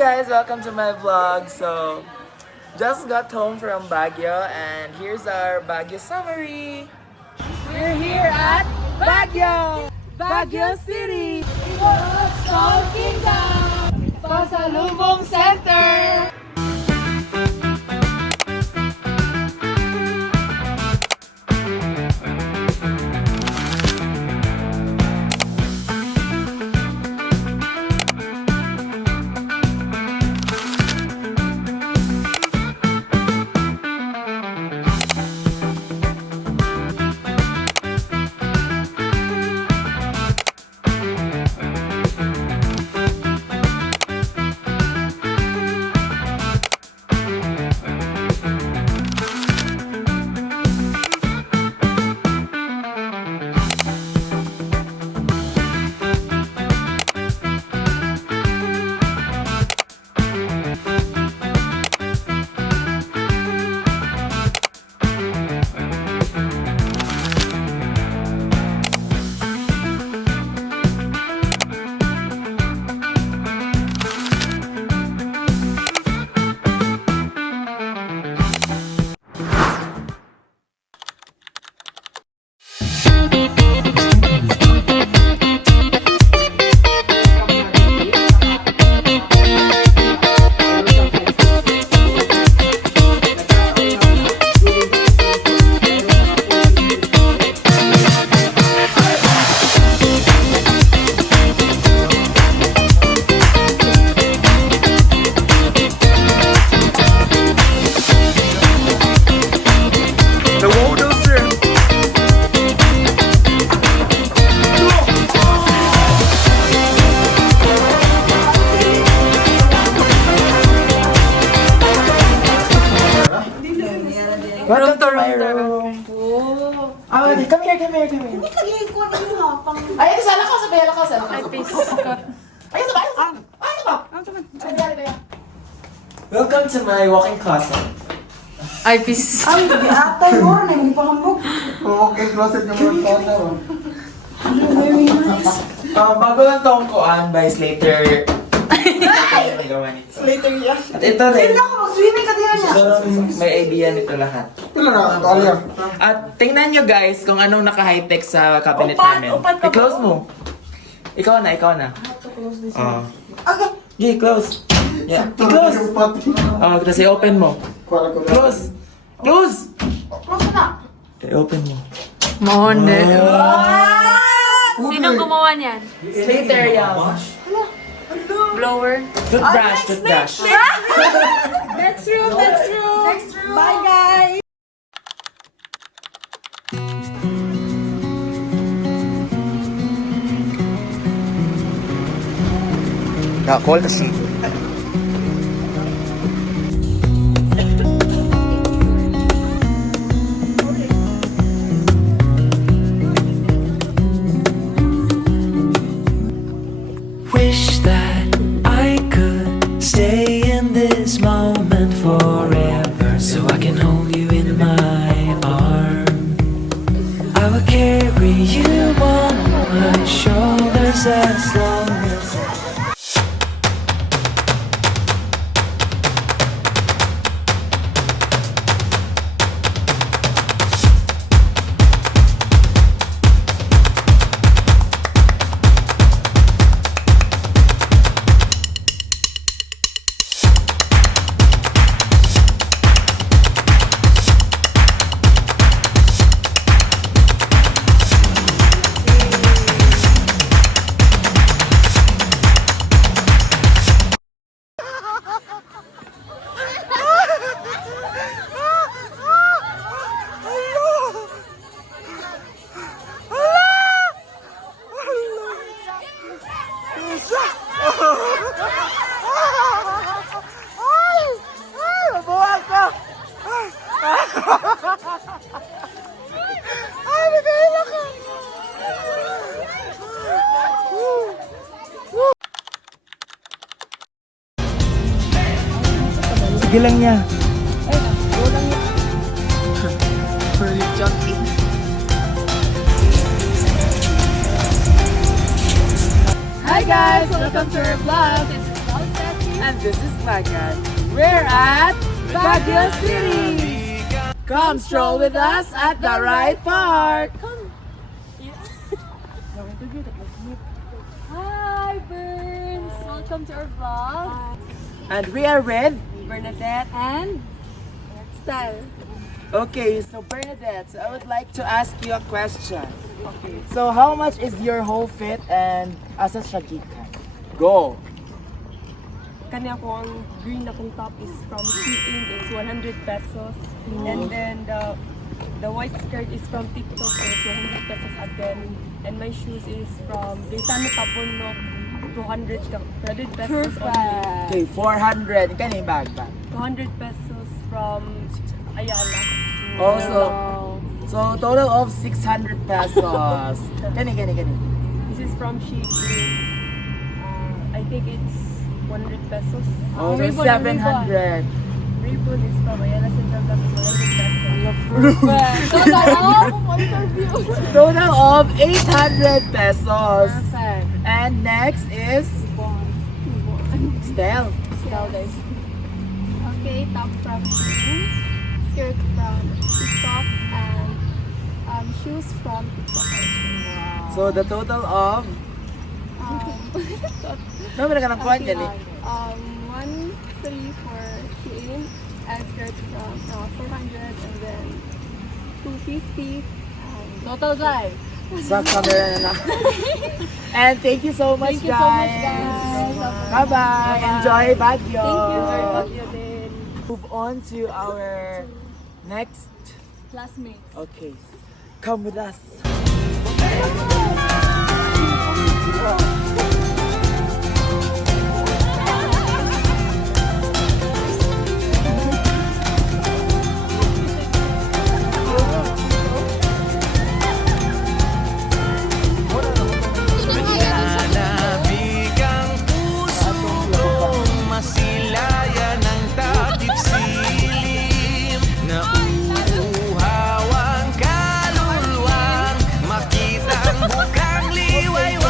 guys, welcome to my vlog. So, just got home from Baguio and here's our Baguio summary. We're here at Baguio! Baguio City! Soul Kingdom! Pasalubong Center! Welcome to my room. Oh. Oh, come here. Hindi kaya ko na yung hapang. Ay, sala ka, sabi ka. Ay, peace. Ay, sabay. Ay, sabay. Welcome to my walk-in closet. Ay, peace. Ay, atay mo na, hindi pa hambog. Okay, closet yung mga tona. Very nice. Bago lang tong kuan by Slater. Ay, nagawa nito. Later yan. At ito rin. Sino ako, swimming ka din niya. So, may idea nito lahat. Pila na, Talia. At tingnan nyo guys kung anong naka-high-tech sa cabinet namin. upat ka I-close mo. Ikaw na. Oh. Okay. Okay, close. Yeah, i-close. Oh, kasi open mo. Close. Close. Close na. I-open mo. Mahonde. Sino gumawa niyan? Slater yan. Blower? Toothbrush. Next room. Bye, guys. Call kasi. Wish that I could stay in this moment forever, so I can hold you in my arms. I will carry you on my shoulders as long as Sige lang niya. Hi guys! Welcome to our vlog. This is Paul Seti. And this is Bagan. We're at Baguio City. Come stroll with us at the right park. Hi, Burns! Welcome to our vlog. And we are with Bernadette and Style. Okay, so Bernadette, so I would like to ask you a question. Okay. So how much is your whole fit and asa siya gikan? Go! Kani ako ang green akong top is from Shein. It's 100 pesos. And then the white skirt is from TikTok. It's 100 pesos again. And my shoes is from Gaetano Tabono. 200 pesos only. Okay, 400. Kani bag. 200 pesos from Ayala. Also, so total of 600 pesos. Kani. This is from Shein. I think it's 100 pesos. Oh, so Ribbon, 700. Ribbon is from Ayala Central Bank is 100 pesos. Total of 800 pesos. Perfect. And next is Stel. Okay, top from Shein, skirt from TikTok, and shoes from TikTok also. So the total of no, ka ng kuhan yan eh. 130 for Shein, and skirt from 400, and then 250. Total guys. Sa camera na. And thank you so much, guys. Bye-bye. Enjoy Baguio. Thank you. Move on to our next. Classmates. Okay. Come with us. Nananabig ang puso kong masilayan ng takip silim. Nauuhaw ang kaluluwang makita ang bukang liwayway.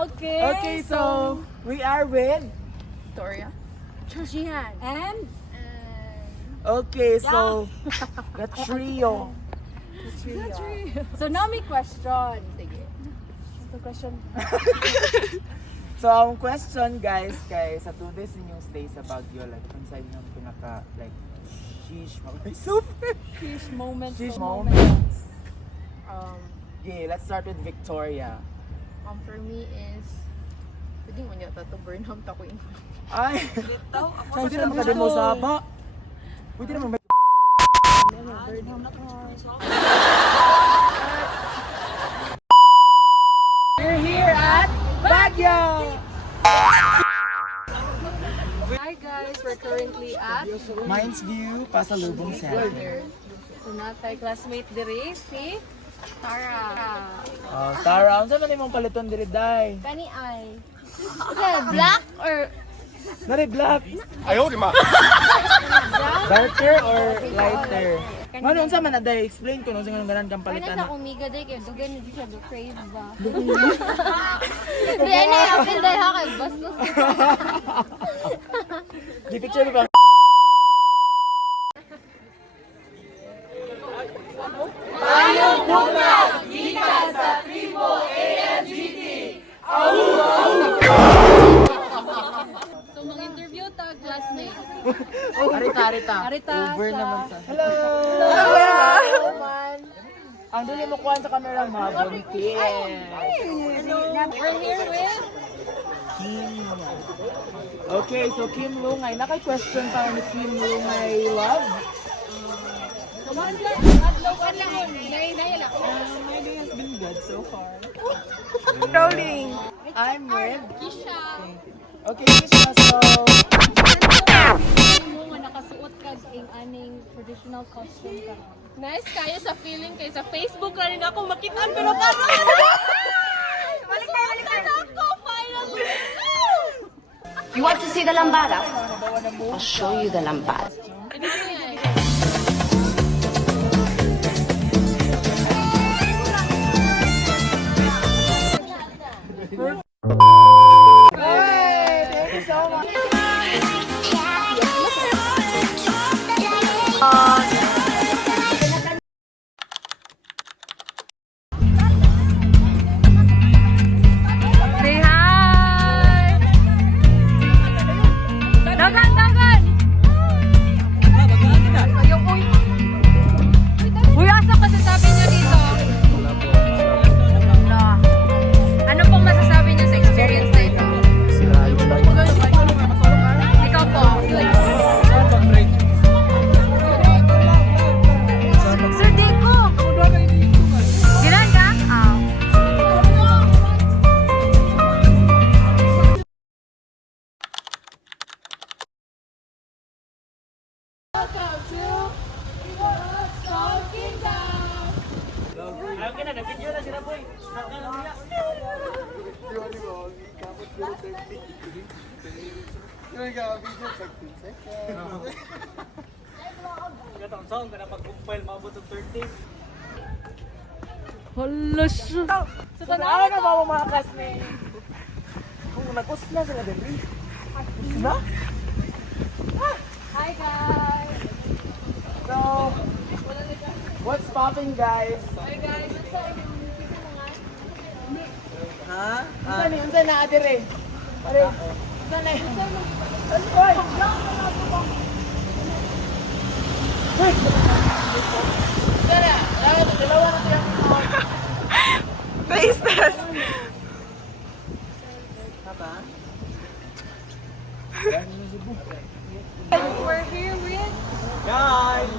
Okay. Okay, so we are with. Victoria. Jihan. And Okay, so the trio. so now may question. Sige. The question. So ang question guys kay sa 2 days inyong stay sa Baguio, like kung sa inyong pinaka like sheesh super Fish moments. sheesh moments. Yeah, let's start with Victoria. For me is pwede mo niya to Burnham ta ko in. Ay, pwede naman ka din mo saba. Pwede naman We're here at Baguio! Hi guys, we're currently at Mines View, Pasalubong Center. so natay classmate diri si Tara. Tara, ano naman yung paliton diri day? Kani ay. Okay, black or Nari black. Ayaw, di ma. Darker or lighter? Ano unsa man na day? Explain ko nung sa ganun kang kani palitan. sa umiga day kay dugan ni siya do crave ba. Di ani apil day ha kay bastos. Di picture ko ba? So mag-interview ta classmate. Arita. Arita Over sa- naman sa. Hello! Hello! Ang dili mo kuhan sa camera, Mabon Kim. We're here with Kim. Okay, so Kim Lungay. Naka-question pa ni Kim Lungay, love? Adlaw nay lang. My day has been good so far. Rolling. I'm with... Kisha. Okay, Kisha, so... Mo nga nakasuot kag ing aning traditional costume ka. nice kayo sa feeling kay sa Facebook ra rin ako makitaan pero karon. Balik ako finally. You want to see the lambada? I'll show you the lambada. Ano yan? Welcome to Talking Down. So, ano na ba mga classmates? Kung nag-us na sila dali. Na? Hi guys. So, what's popping, guys? Hi guys. Ha? Unsa na adire? Pare. Unsa na? Oy, Sana, dalawa na tayo. Face test. Haba? We're here with Guys!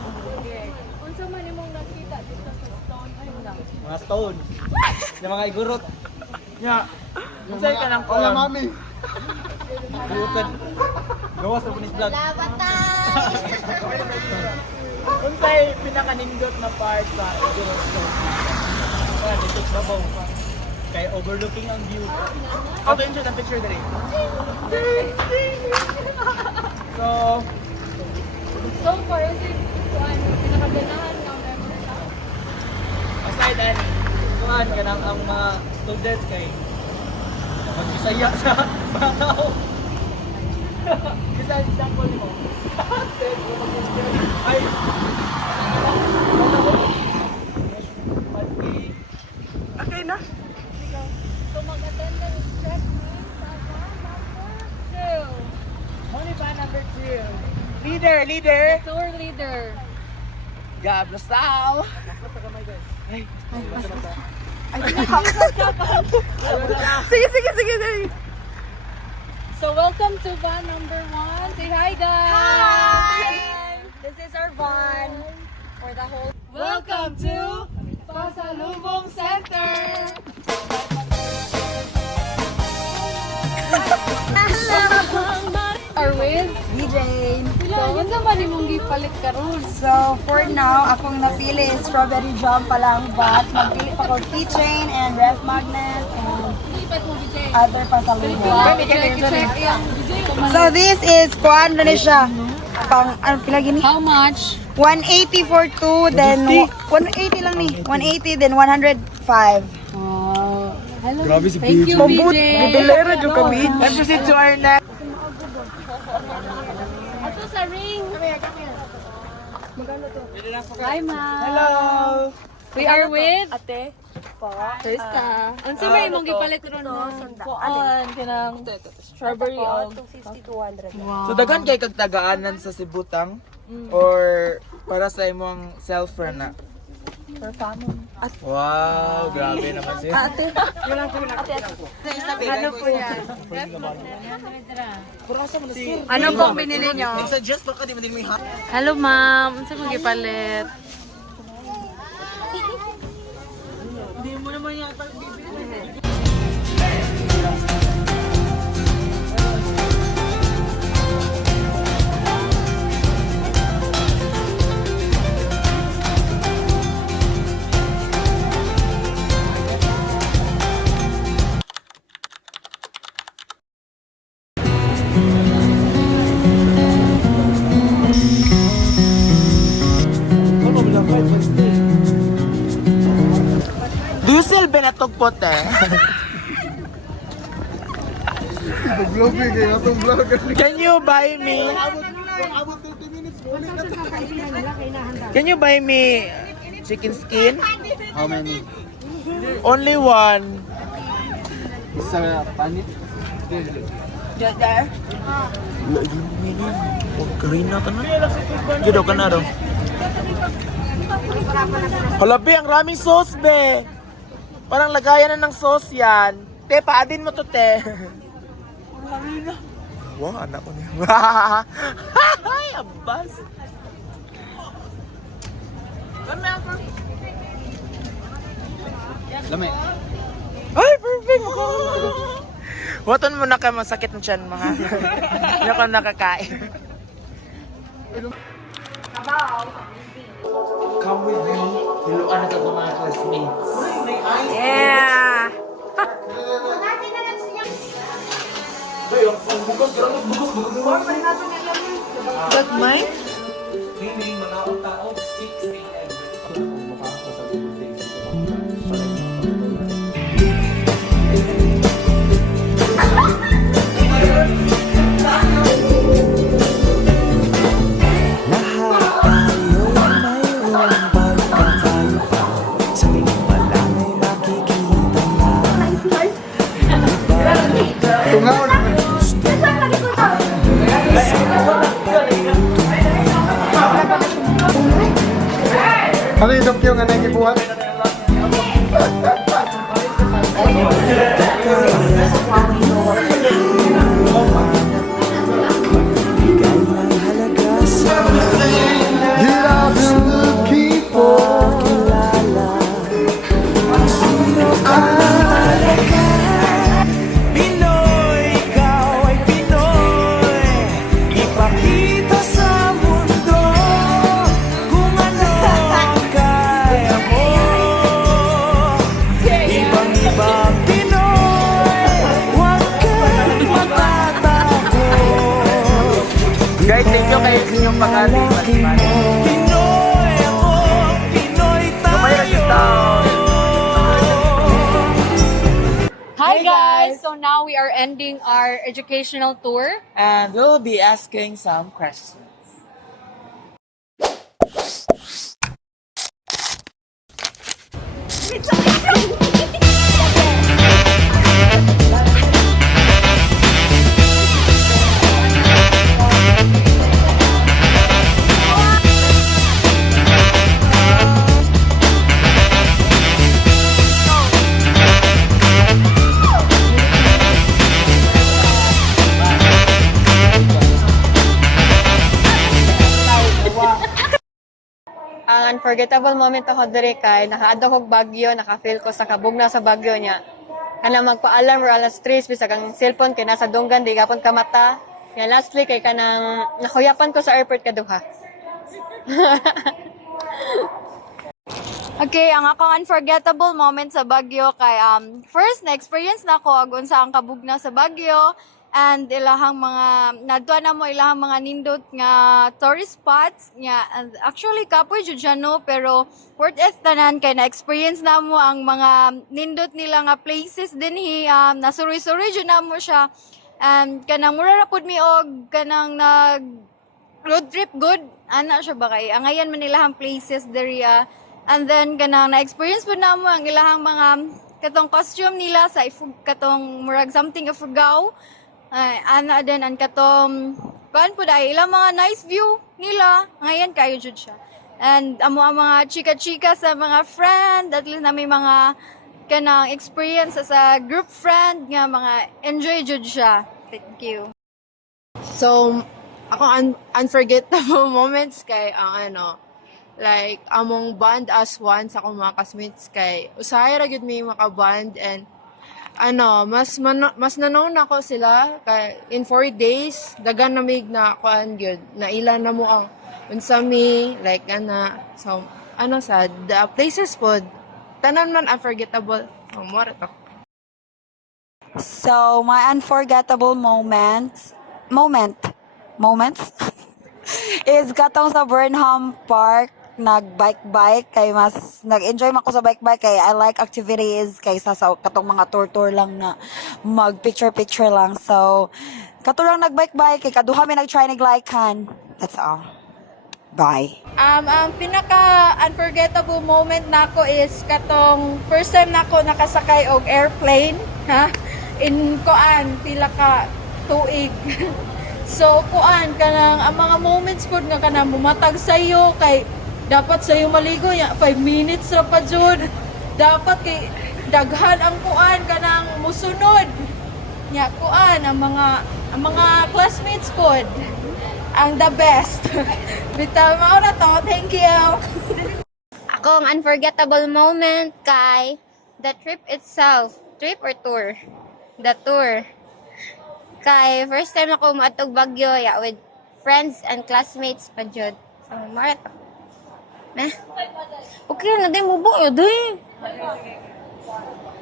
unsa man imong nakita dito sa Stone Island. Mga stone. Yung mga igurot. Ya. Unsay ka nang kuha? Mami. Gawa sa punis vlog. Unsay pinakanindot na part sa igurot stone? Dito sa babaw. Kay overlooking ang view. Ako yung shoot ang picture dali. So far, is it pinakaganahan ng memory ka? aside ani, kuhan ka nang ang mga students kay mag-isaya sa mga tao. Isa example mo. Ay! Okay na. So mag-attendance check me sa number 2. Money pa number 2. Leader! Tour leader. Gab Lasal! Sige. So welcome to van number 1. Say hi guys. Hi. This is our van for the whole. Welcome to Pasalubong Center. Are with DJ. So, unsa man imong gipalit karon? So, for now, akong napili is strawberry jam pa lang, but magpili pa ko keychain and ref magnet and Lipat mo DJ. other pasalubong. Check yung DJ. So, this is kuan na siya. Pang, ano pila gini? How much? 180 for 2, then 180 lang ni. 180, then 105. Oh. Hello. Grabe si Thank you, BJ. Bilera jo kami. Let's proceed to our next. Ato sa ring. Hi, ma'am. Hello! We are with Ate Krista. Unsa may imong gipalit ron no? Kuan kanang strawberry og 250 to 100. So daghan kay kag tagaanan sa Sibutang or para sa imong self-run na? For family. Wow, grabe naman siya. Ano po yan? Ano pong binili nyo? Suggest baka di mo din may hot. Hello, ma'am. Unsa mo gipalit? Do you sell Benatog Pote? Can you buy me? Can you buy me chicken skin? How many? Only one. Isa panit? Karina ka na. Judo ka na ro. Hala, be, ang raming sauce, be. Parang lagayan na ng sauce yan. Te, paadin mo to, te. Wow, anak ko niya. Ay, abas. Lami. Ay, perfect. Watan mo na ka masakit ng tiyan, mga. Hindi ako nakakain. classmates. Yeah! Gagmay? May mga tao, 6 a.m. Lahat tayo mayroong pagkakaiba. Sa tingin pa lang ay makikita na. Tungaw na. Ano yung dokyo nga nagibuhat? Bigay ng halaga sa Yun I've been looking for. kilala. Kung sino ka talaga. Pinoy, ikaw ay Pinoy. Ipakita sa mundo kung ano ang kaya mo. Ibang-ibang Pinoy, huwag kang matatakot. Guys, thank you kayo sa inyong pag-ating. Pinoy ako, Pinoy Kamay tayo. na Hi guys! So now we are ending our educational tour. And we'll be asking some questions. Ang unforgettable moment ako diri kay nakaadto kog Bagyo, naka-feel ko sa kabugna sa Bagyo niya. Kanang magpa-alarm or alas 3 bisag ang cellphone kay nasa dunggan di gapon ka mata. Yan lastly kay kanang nakuyapan ko sa airport kaduha. Okay, ang akong unforgettable moment sa Baguio kay first na experience na ko ag unsa ang kabugna sa Baguio and ilahang mga nadtua na mo ilahang mga nindot nga tourist spots nya and actually kapoy jud siya no pero worth it tanan kay na experience na mo ang mga nindot nila nga places dinhi nasuroy-suroy jud na mo siya and kanang mura ra pud mi og kanang nag road trip good ana siya ba kay angayan man ilahang places diri and then kanang na-experience po na mo ang ilahang mga katong costume nila sa katong murag something Ifugao. Ana din ang katong kuan po dahil ilang mga nice view nila. Ngayon kayo jud siya. And amo ang mga chika-chika sa mga friend, at least na may mga kanang experience as a group friend nga mga enjoy jud siya. Thank you. So, ako unforgettable moments kay ang like among band as one sa akong mga classmates kay usahay ra gyud mi maka-band and mas nanong na ko sila kay in 4 days dagan namig na kuan gyud na ilan na mo ang unsa mi like so sa the places pod tanan man unforgettable mo ra to. So, my unforgettable moments is katong sa Burnham Park nag-bike kay mas nag-enjoy man ko sa bike kay I like activities kaysa sa katong mga tour lang na mag picture lang. So kato lang nag-bike kay kaduha mi nag-try nag-likehan. That's all. Bye. Ang pinaka unforgettable moment nako is katong first time nako nakasakay og airplane in kuan pila ka tuig. So kuan kanang ang mga moments pod nga kanang bumatag sayo kay dapat sayo maligo ya 5 minutes ra pa jud. Dapat kay daghan ang kuan kanang musunod. Nya kuan ang mga classmates pod ang the best. Bitaw mao na to. Thank you. Akong unforgettable moment kay the trip itself. Trip or tour? The tour. Kay first time ako maatog Baguio with friends and classmates pa jud. So, marato. Okay na din mo buo, day.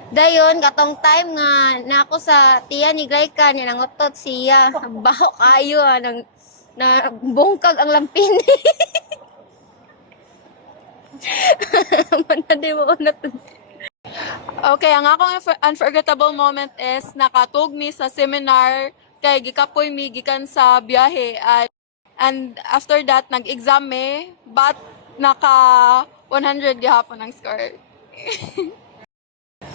Dayon, katong time nga na ako sa tiya ni Glyca, niya nangutot siya. Baho kayo, na bungkag ang lampin. Manade mo na to. Okay, ang akong unforgettable moment is nakatugmi sa seminar kay gikapoy mi gikan sa biyahe and after that nag-exam me but naka 100 gihapon ang score.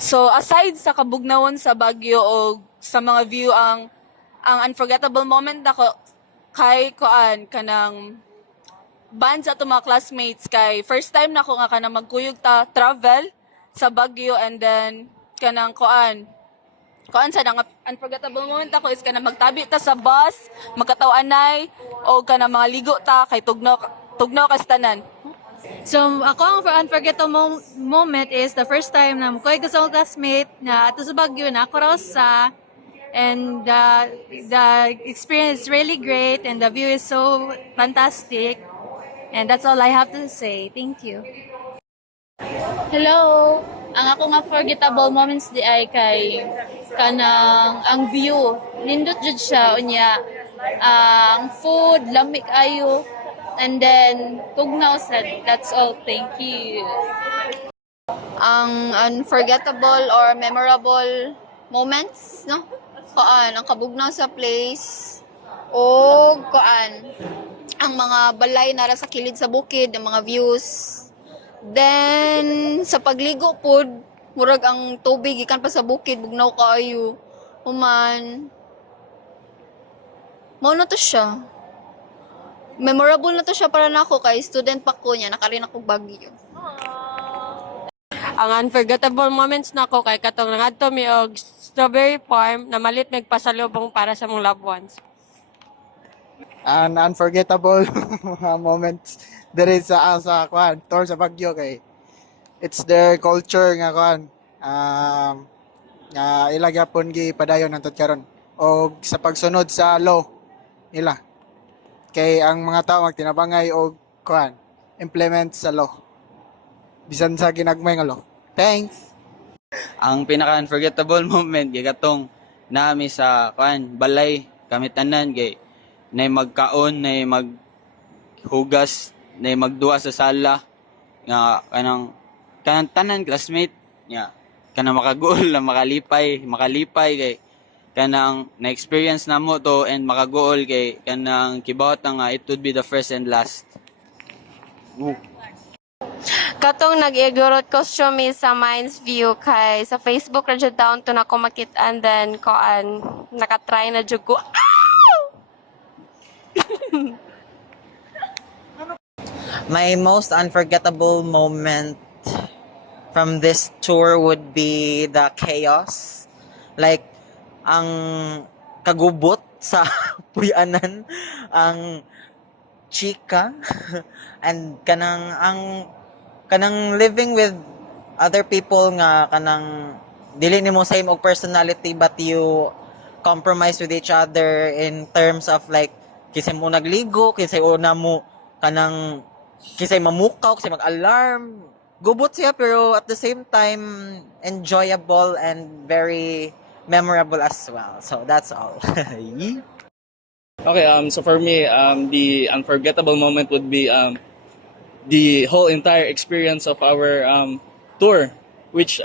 So aside sa kabugnawon sa Baguio o sa mga view ang unforgettable moment nako kay kuan kanang band sa ato mga classmates kay first time nako nga kanang magkuyog ta travel sa Baguio and then kanang kuan sa nang unforgettable moment ako is kanang magtabi ta sa bus magkataw-anay o kanang mga ligo ta kay tugnaw kas tanan. So, ako ang unforgettable moment is the first time na mukoy ko sa classmate na ato sa Baguio na ako raw sa and the experience is really great and the view is so fantastic and that's all I have to say. Thank you. Hello! Ang ako nga forgettable moments di ay kay kanang ang view. Nindot jud siya unya. Ang food, lamig ayo. And then tugnaw sad. That's all. Thank you. Ang unforgettable or memorable moments, no? Ang kabugnaw sa place o ang mga balay nara sa kilid sa bukid, ang mga views. Then sa pagligo pod, murag ang tubig ikan pa sa bukid, bugnaw kaayo. Human. Mao na to siya. Memorable na to siya para nako kay student pa ko niya, nakarin ako Baguio. Ang unforgettable moments nako kay katong nangadto mi og strawberry farm na malit nagpasalubong para sa mong loved ones. An unforgettable moments diri sa kuan tour sa Baguio kay it's their culture nga kuan nga ila gyapon gipadayon nantud karon og sa pagsunod sa law nila kay ang mga tao magtinabangay og kuan implement sa law bisan sa ginagmay nga law. Thanks. Ang pinaka-unforgettable moment gigatong nami sa balay kami tanan kay nay magkaon, nay maghugas, nay magduwa sa sala nga kanang tanan classmate nga kanang makagool na makalipay kay kanang na-experience namo to and makagool kay kanang kibawat nga it would be the first and last. Katong nag-igorot costume sa Mines View kay sa Facebook ra jud down to na ko makit and then nakatry na jud ko. My most unforgettable moment from this tour would be the chaos. Like, ang kagubot sa puyanan, ang chika, and kanang living with other people nga kanang dili nimo same og personality but you compromise with each other in terms of like kisay mo nagligo, kisay una mo kanang kisay mamukaw, kisay mag-alarm. Gubot siya pero at the same time enjoyable and very memorable as well. So that's all. Okay, so for me, the unforgettable moment would be the whole entire experience of our tour, which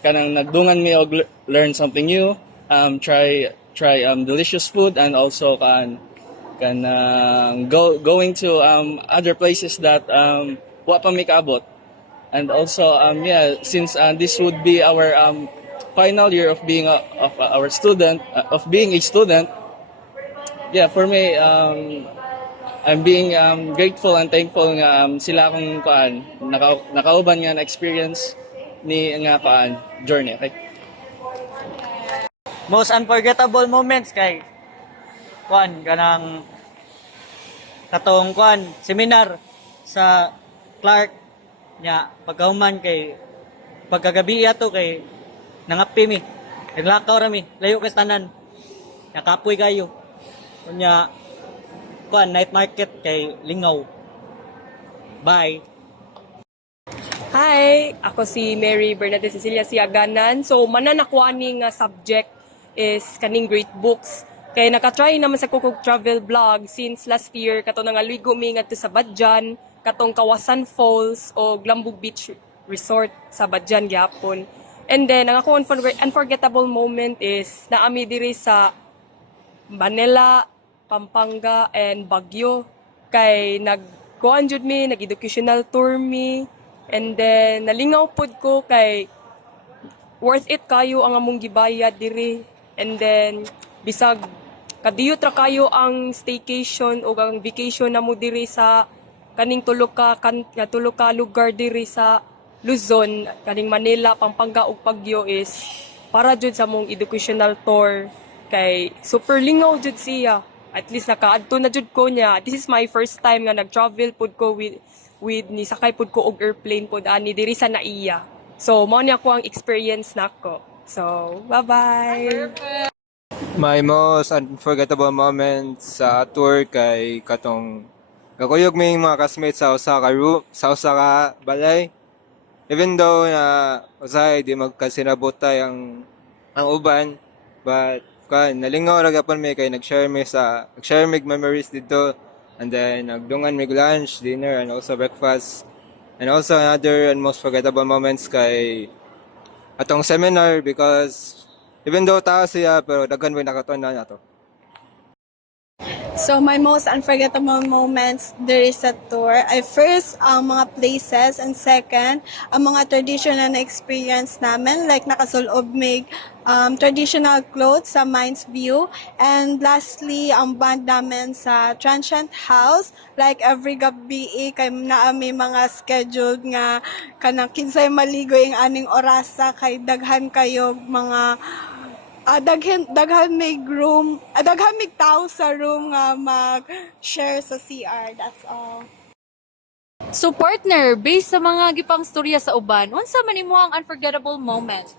kanang nagdungan mi og learn something new, try delicious food, and also going to other places that wa pa mi kaabot. And also since this would be our final year of being a student, for me I'm being grateful and thankful nga sila akong nakauban nga na experience ni nga journey. Okay? Most unforgettable moments kay kanang katong seminar sa Clark nya pagkahuman kay pagkagabi ato kay nangapi mi naglakaw ra mi layo kay tanan nakapoy kayo unya night market kay lingaw bye. Hi, ako si Mary Bernadette Cecilia Siaganan. So, mananakuha ni nga subject is kaning great books. Kaya nakatry naman sa kukog travel vlog since last year, kato nga ligo mi ngadto sa Badjan, katong Kawasan Falls o Glambog Beach Resort sa Badjan gyapon. And then, ang ako unforgettable moment is naami diri sa Manila, Pampanga, and Baguio. Kay nag-kuhan jud mi, nag-educational tour mi. And then, nalingaw pod ko kay worth it kayo ang among gibayad diri. And then, bisag kadiyot ra kayo ang staycation o ang vacation na mo diri sa kaning tulo ka lugar diri sa Luzon, kaning Manila, Pampanga ug Baguio is para jud sa mong educational tour kay super lingaw jud siya. At least nakaadto na jud ko niya. This is my first time nga nag-travel pud ko with ni sakay pud ko og airplane pud ani diri sa Naiya. So mao ni ako ang experience nako. So bye-bye. My most unforgettable moment sa tour kay katong kakuyog may mga classmates sa usa ka balay. Even though na usahay di magkasinabotay ang uban, but nalingaw ra gyapon may kay nag-share mig memories dito, and then nagdungan mig lunch, dinner, and also breakfast. And also another and most forgettable moments kay atong seminar because even though taas siya pero daghan may nakatuan na nato. So my most unforgettable moments there is a tour. First, ang mga places, and second, ang mga traditional na experience namin, like nakasulob may traditional clothes sa Mines View. And lastly, ang band namin sa Transient House, like every gabi kay naami mga scheduled nga kanang kinsay maligo yung aning orasa kay daghan kayo mga daghan may room, daghan may tao sa room nga mag-share sa CR. That's all. So partner, based sa mga gipang storya sa uban, unsa man nimo ang unforgettable moment?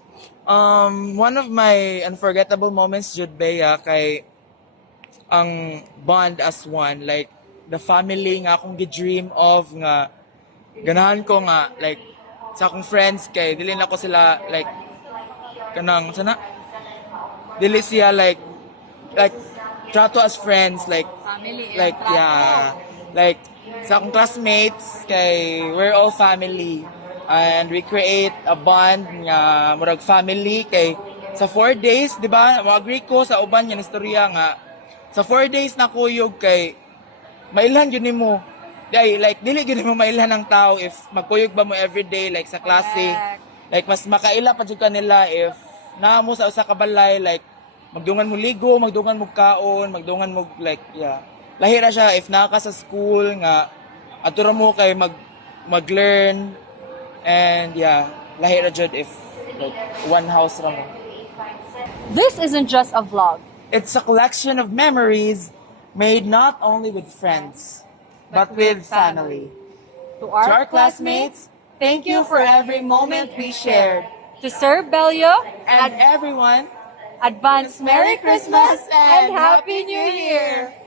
One of my unforgettable moments jud beya kay ang bond as one, like the family nga akong gi-dream of nga ganahan ko nga like sa akong friends kay dili na ko sila like kanang sana dili siya like trato as friends like Family. like yeah like sa akong classmates kay we're all family and we create a bond nga murag family kay sa 4 days di ba mo agree ko sa uban nga istorya nga sa 4 days na kuyog kay mailhan gyud nimo like dili gyud nimo mailhan ang tao if magkuyog ba mo everyday like sa klase like mas makaila pa jud kanila if naa mo sa usa ka balay like magdungan mo ligo, magdungan mo kaon, magdungan mo like yeah. Lahi ra siya if naa ka sa school nga atura mo kay mag-learn and yeah, lahi ra jud if like one house ra mo. This isn't just a vlog. It's a collection of memories made not only with friends but with family. To To our classmates, thank you for every moment we shared. To Sir Belio, And everyone, advance Merry Christmas and Happy New Year!